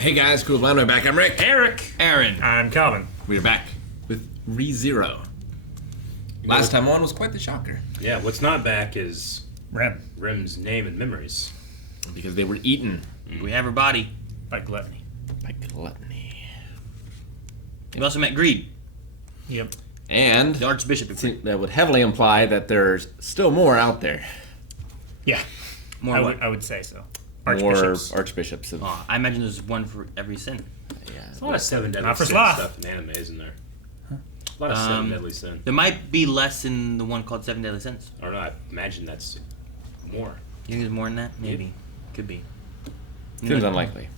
Hey guys, cool blind way back. I'm Rick. Eric. Aaron. I'm Calvin. We're back with ReZero. Last time on was quite the shocker. Yeah, what's not back is Rem's name and memories. Because they were eaten We have her body. by gluttony. by gluttony. We also met Greed, Yep. And the Archbishop of Greed. that would heavily imply that there's still more out there. Yeah. More I what? would, I would say so. More Archbishops. archbishops of... Oh, I imagine there's one for every sin. yeah. There's a lot of seven deadly Not for sin sloth. stuff in anime, isn't there? A lot of seven deadly sin. There might be less in the one called Seven Deadly Sins. I don't know, I imagine that's more. You think there's more than that? Maybe. Yeah. Could be. Seems unlikely.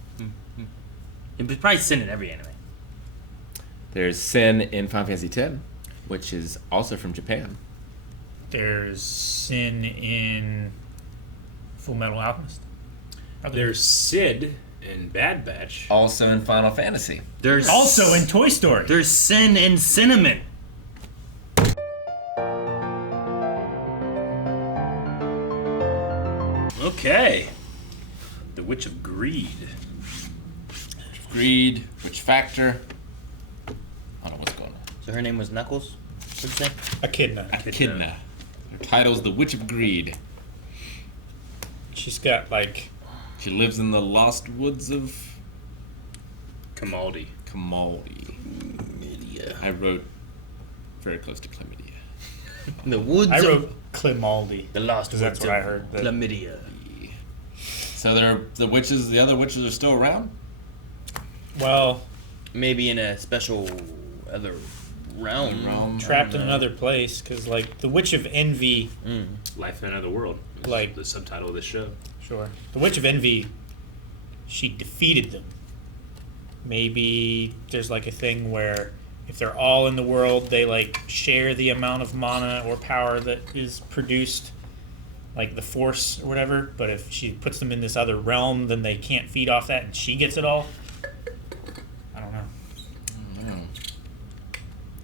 There's probably sin in every anime. There's Sin in Final Fantasy X, which is also from Japan. There's sin in Full Metal Alchemist. There's Sid in Bad Batch. Also in Final Fantasy. There's Also in Toy Story. There's sin in Cinnamon. Okay. The Witch of Greed. Greed, Witch Factor. I don't know what's going on. So her name was Knuckles? What'd you say? Echidna. Echidna. Her title's The Witch of Greed. She's got like... She lives in the lost woods of Kamaldi. Kamaldi. I wrote very close to chlamydia. The woods I of wrote Climaldi. the lost Because that's woods what I of heard. That Chlamydia. So the witches, the other witches are still around? well, Maybe in a special other realm. trapped in another place. Because like the Witch of Envy... Life in Another World. Is Like- the subtitle of this show. Sure. The Witch of Envy, she defeated them. Maybe there's like a thing where if they're all in the world, they like share the amount of mana or power that is produced, like the force or whatever. But if she puts them in this other realm, then they can't feed off that and she gets it all. I don't know.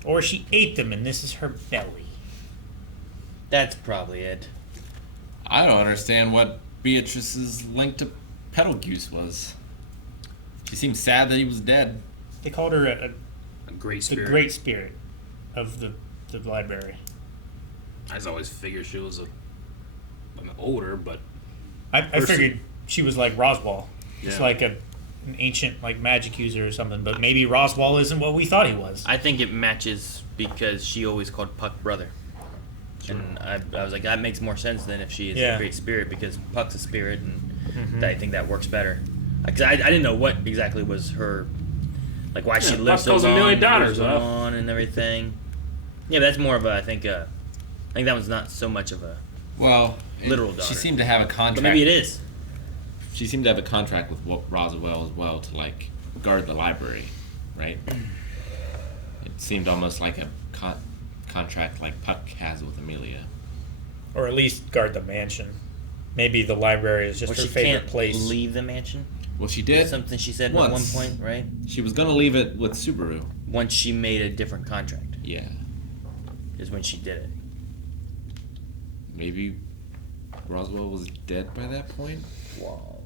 Or she ate them and this is her belly. That's probably it. I don't understand what Beatrice's link to Betelgeuse was. She seemed sad that he was dead. They called her A great the spirit. great spirit of the library. I just always figured she was I'm older, but I Person. figured she was like Roswell. Just Yeah. like an ancient like magic user or something, but maybe Roswell isn't what we thought he was. I think it matches because she always called Puck brother. And I was like, that makes more sense than if she is Yeah. a great spirit because Puck's a spirit, and I think that works better. Because I didn't know what exactly was her, like why she Yeah, lived Puck so calls a long, million what daughters, was going huh? on and everything. Yeah, but that's more of a, I think that one's not so much of a, Well, Literal she daughter. seemed to have a contract. but maybe it is. She seemed to have a contract with Roswell as well to like guard the library, right? It seemed almost like a contract like Puck has with Amelia. Or at least guard the mansion. Maybe the library is just Or her she favorite can't place. leave the mansion. Well, she That's did. something she said once. at one point, right? She was gonna leave it with Subaru. Once she made a different contract Yeah, is when she did it. maybe Roswell was dead by that point. Wall.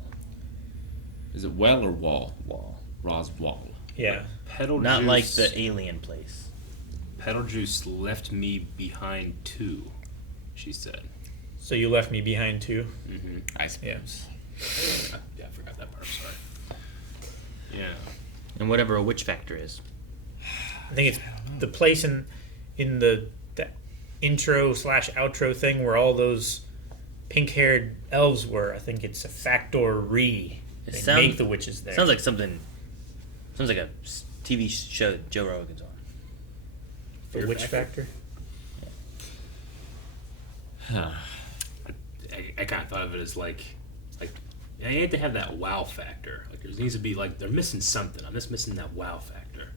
Is it Well or Wall? Wall. Roswell. Yeah. Petal Not Juice, like the alien place. Betelgeuse left me behind too, she said. So you left me behind too. Mm-hmm. I suppose. Yeah, I forgot that part. Sorry. Yeah. And whatever a witch factor is. I think it's the place in the intro / outro thing where all those pink-haired elves were. I think it's a factory. It They sounds- make the witches there. Sounds like something. Sounds like a TV show that Joe Rogan's on. the Fear witch Factor? factor. I kind of thought of it as like you need to have that wow factor. Like there needs to be like they're missing something. I'm just missing that wow factor.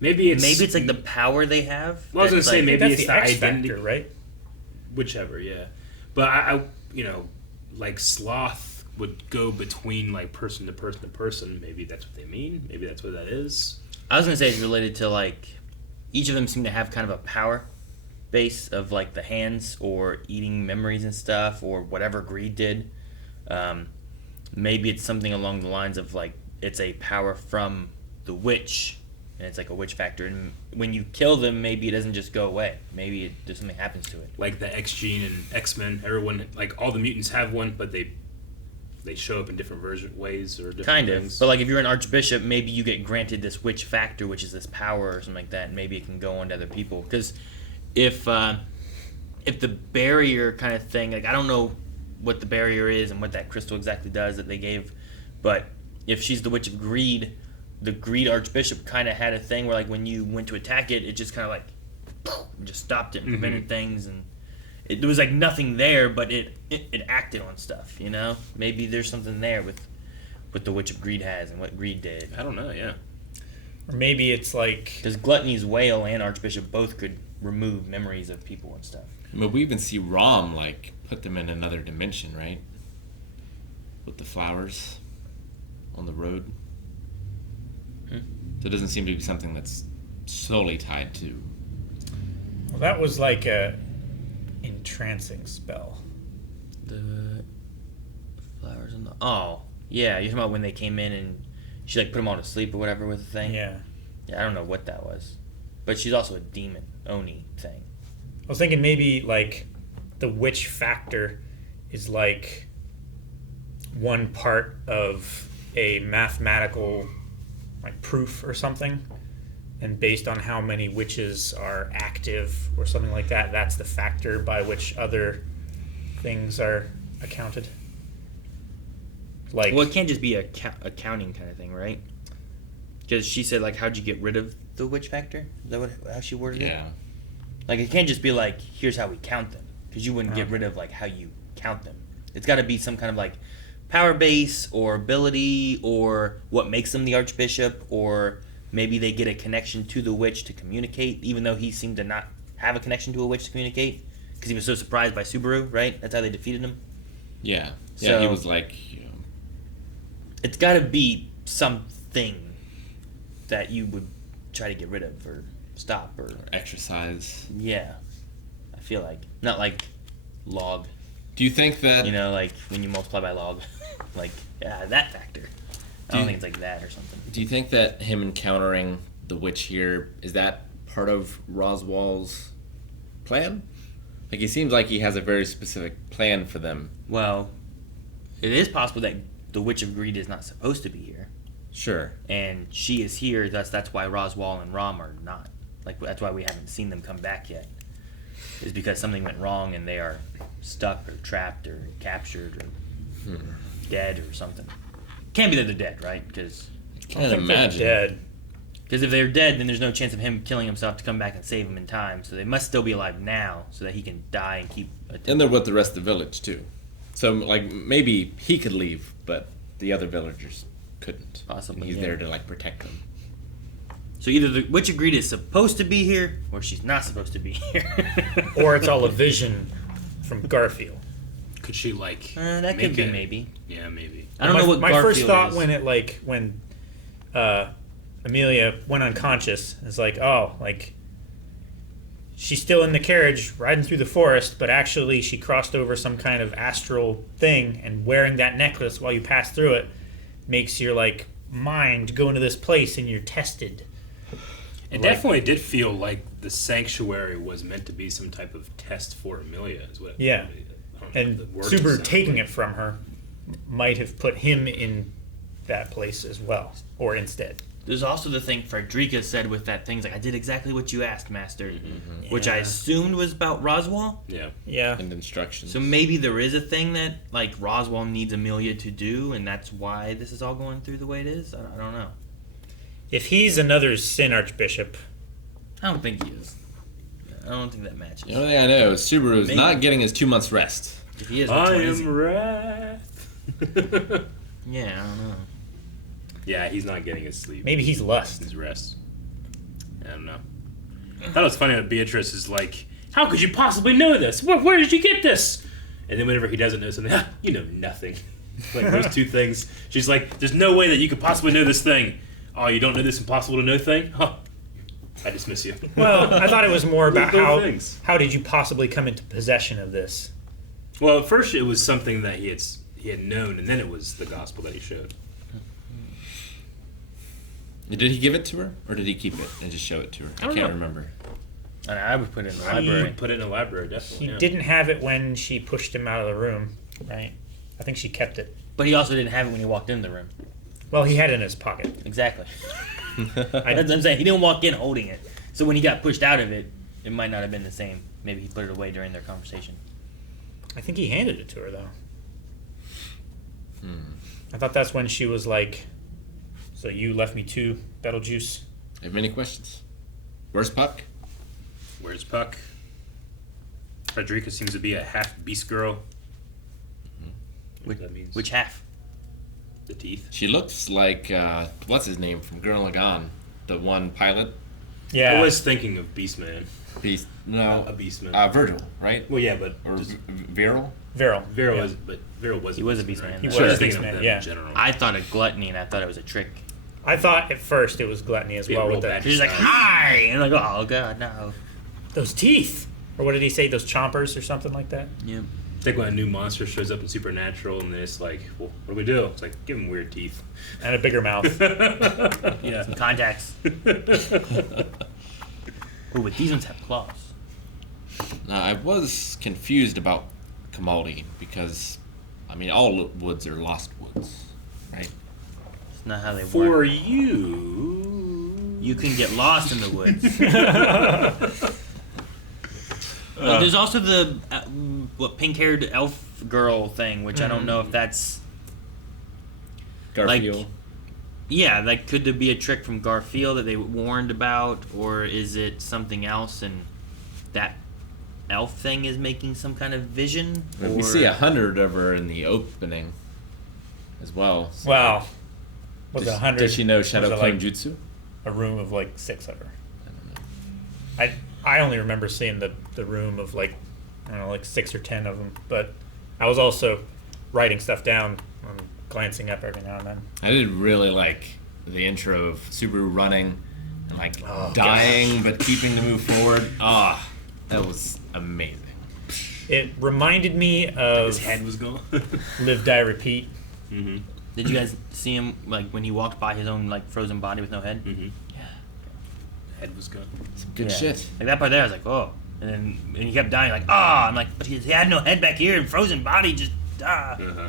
Maybe it's like the power they have. Well, I was gonna that's say like- maybe That's it's the the X identity, factor, right? whichever. Yeah, but I like sloth would go between like person to person to person. Maybe that's what they mean. Maybe that's what that is. I was gonna say it's related to like each of them seem to have kind of a power base of like the hands or eating memories and stuff or whatever Greed did. Maybe it's something along the lines of like it's a power from the witch, and it's like a witch factor. And when you kill them, maybe it doesn't just go away. Maybe there's something happens to it. Like the X gene and X-Men, everyone, like all the mutants have one, but they show up in different ways or different Kind of. things. But like if you're an archbishop, maybe you get granted this witch factor, which is this power or something like that, and maybe it can go on to other people. Because if the barrier kind of thing, like I don't know what the barrier is and what that crystal exactly does that they gave, but if she's the witch of greed, the greed archbishop kind of had a thing where like when you went to attack it, it just kind of like just stopped it and prevented things, and there was like nothing there, but it acted on stuff, you know? Maybe there's something there with what the Witch of Greed has and what Greed did. I don't know, yeah. Or maybe it's like... Because Gluttony's Whale and Archbishop both could remove memories of people and stuff. But we even see Rom, like, put them in another dimension, right? With the flowers on the road. So it doesn't seem to be something that's solely tied to... Well, that was like a entrancing spell. The flowers on the... Oh, yeah. You're talking about when they came in and she, like, put them all to sleep or whatever with the thing? Yeah. Yeah, I don't know what that was. But she's also a demon, Oni thing. I was thinking maybe, like, the witch factor is, like, one part of a mathematical, like, proof or something. And based on how many witches are active or something like that, that's the factor by which other things are accounted. Like, Well, it can't just be a counting kind of thing, right? Because she said, like, how'd you get rid of the witch factor? Is that how she worded it? Yeah. Like, it can't just be like, here's how we count them. Because you wouldn't get rid of, like, how you count them. It's got to be some kind of, like, power base or ability or what makes them the archbishop, or maybe they get a connection to the witch to communicate, even though he seemed to not have a connection to a witch to communicate. Because he was so surprised by Subaru, right? That's how they defeated him. Yeah. Yeah, So- he was like, you know, It's got to be something that you would try to get rid of or stop or... exercise. Yeah. I feel like. Not like log. Do you think that... You know, like when you multiply by log. Like, yeah, that factor. I don't think it's like that or something. Do you think that him encountering the witch here, is that part of Roswell's plan? Like, he seems like he has a very specific plan for them. Well, it is possible that the Witch of Greed is not supposed to be here. Sure. And she is here, thus that's why Roswell and Rom are not. Like, that's why we haven't seen them come back yet. Is because something went wrong and they are stuck or trapped or captured or dead or something. Can't be that they're dead, right? Because Can't think they're imagine. dead. if they're dead, then there's no chance of him killing himself to come back and save him in time. So they must still be alive now so that he can die and keep... And they're with the rest of the village, too. So, like, maybe he could leave, but the other villagers couldn't. Possibly, And he's yeah. there to, like, protect them. So either the Witch of Greed is supposed to be here, or she's not supposed to be here. Or it's all a vision from Garfield. Could she, like... That could make be, a- maybe. Yeah, maybe. I don't know what my Garfield first thought is. when Amelia went unconscious is like, oh, like she's still in the carriage riding through the forest, but actually she crossed over some kind of astral thing, and wearing that necklace while you pass through it makes your like mind go into this place and you're tested. It Like- definitely did feel like the sanctuary was meant to be some type of test for Amelia, is what. Yeah. I don't know And the words Subaru sound taking like. it from her might have put him in that place as well, or instead. There's also the thing Frederica said with that thing, like, I did exactly what you asked, Master. Which I Yeah. assumed was about Roswell. Yeah. Yeah. And instructions. So maybe there is a thing that, like, Roswell needs Amelia to do, and that's why this is all going through the way it is? I don't know. If he's another Sin Archbishop, I don't think he is. I don't think that matches. The only thing I know is Subaru is Maybe. not getting his 2 months rest. If he is, which I one is he? am wrath. Yeah, I don't know. Yeah, he's not getting his sleep. maybe he's Lust. His rest. I don't know. I thought it was funny that Beatrice is like, how could you possibly know this? Where did you get this? And then whenever he doesn't know something, you know nothing. Like those two things. She's like, there's no way that you could possibly know this thing. Oh, you don't know this impossible to know thing? Huh. I dismiss you. Well, I thought it was more about Both things. how did you possibly come into possession of this? Well, at first it was something that he had known, and then it was the gospel that he showed. Did he give it to her, or did he keep it and just show it to her? I don't can't know. remember. I would put it in the I library. would put it in the library, definitely. He yeah. didn't have it when she pushed him out of the room, right? I think she kept it. But he also didn't have it when he walked in the room. Well, he had it in his pocket. Exactly. That's what I'm saying. He didn't walk in holding it. So when he got pushed out of it, it might not have been the same. Maybe he put it away during their conversation. I think he handed it to her, though. I thought that's when she was like, so you left me 2 Betelgeuse? I have many questions. Where's Puck? Where's Puck? Frederica seems to be a half beast girl. What that means? Which half? The teeth. She looks like, what's his name from Gurren Lagann? The one pilot? Yeah. I was thinking of Beastman. Beast. No. A Beastman. Virgil, right? Well, yeah, but Or just, Viral? Viral. Vero Yeah. was, but Vero was. He was a Beastman, Beastman, right? though. He I was was a just thinking Beastman, of them yeah. in general. I thought of gluttony, and I thought it was a trick. I thought at first it was gluttony as Yeah, well real with bad. that. She's like, hi! And I'm like, oh, God, no. Those teeth! Or what did he say? Those chompers or something like that? Yep. It's like when a new monster shows up in Supernatural and it's like, well, what do we do? It's like, give him weird teeth. And a bigger mouth. Yeah. Some contacts. Oh, but these ones have claws. Now, I was confused about Kamaldi because, I mean, all woods are lost woods, right? It's not how they For work. you. You can get lost in the woods. There's also the pink-haired elf girl thing, which I don't know if that's Garfield. like could there be a trick from Garfield that they warned about, or is it something else? And that elf thing is making some kind of vision. We see 100 of her in the opening as well. So Wow. Was it does, 100? does she know Shadow Was it Clone like Jutsu? a room of like 6 of her? I don't know. I only remember seeing the room of like, I don't know, like 6 or 10 of them. But I was also writing stuff down, glancing up every now and then. I did really like the intro of Subaru running and like Oh, dying but keeping to move forward. Ah, that was amazing. It reminded me of His head was gone. Live, Die, Repeat. Mm-hmm. Did you guys see him like when he walked by his own like frozen body with no head? Mm-hmm. Yeah. Head was gone. Some good Yeah. shit. Like that part there, I was like, oh. And he kept dying, like, ah. I'm like, but he had no head back here, and frozen body just ah. Uh-huh.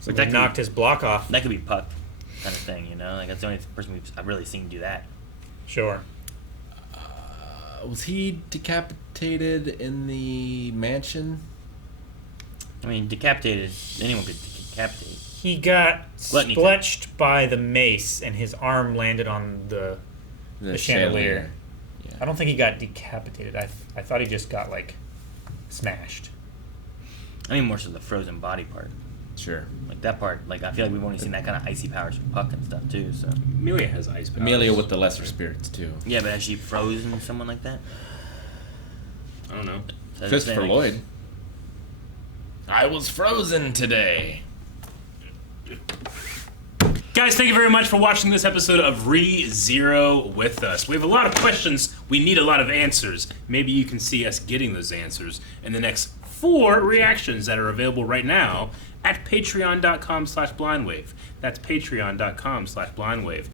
So Like they that knocked his block off. That could be Puck, kind of thing, you know. Like that's the only person I've really seen do that. Sure. Was he decapitated in the mansion? I mean, decapitated. Anyone could decapitate. He got Gluttony spletched by the mace, and his arm landed on the chandelier. Yeah. I don't think he got decapitated. I thought he just got like smashed. I mean, more so the frozen body part. Sure. Like that part. Like I feel like we've only seen that kind of icy powers from Puck and stuff too. So Amelia has ice powers. Amelia with the lesser spirits too. yeah, but has she frozen someone like that? I don't know. So that's Christopher like- Lloyd. I was frozen today. Guys, thank you very much for watching this episode of ReZero with us. We have a lot of questions. We need a lot of answers. Maybe you can see us getting those answers in the next 4 reactions that are available right now at patreon.com/blindwave. That's patreon.com/blindwave.